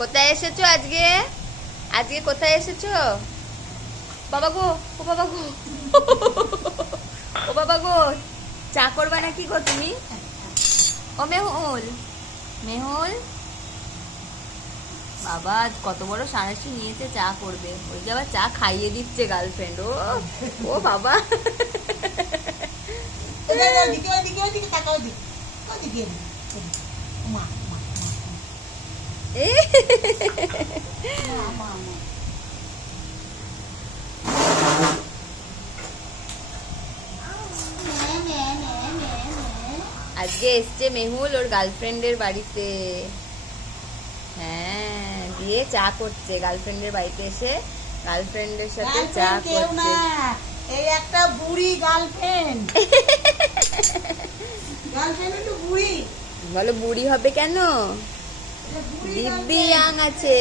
কোথায় এসেছো আজকে? আজকে কোথায় এসেছো? বাবা গো, ও বাবা গো, ও বাবা গো, চা করবা নাকি গো তুমি? ও মেহুল, মেহুল, বাবা আজ কত বড় সাঁড়াশি নিয়েছে, চা করবে। ওই যে আবার চা খাইয়ে দিচ্ছে গার্লফ্রেন্ড। ও ও বাবা, আজকে এসছে মেহুল ওর গার্লফ্রেন্ডের বাড়িতে। হ্যাঁ, দিয়ে চা করছে গার্লফ্রেন্ডের বাড়িতে এসে, গার্লফ্রেন্ডের সাথে চা করছে। এই একটা বুড়ি গার্লফ্রেন্ড। গার্লফ্রেন্ড একটু বুড়ি। বলো বুড়ি হবে কেন? দিব্যি ইয়াং আছে।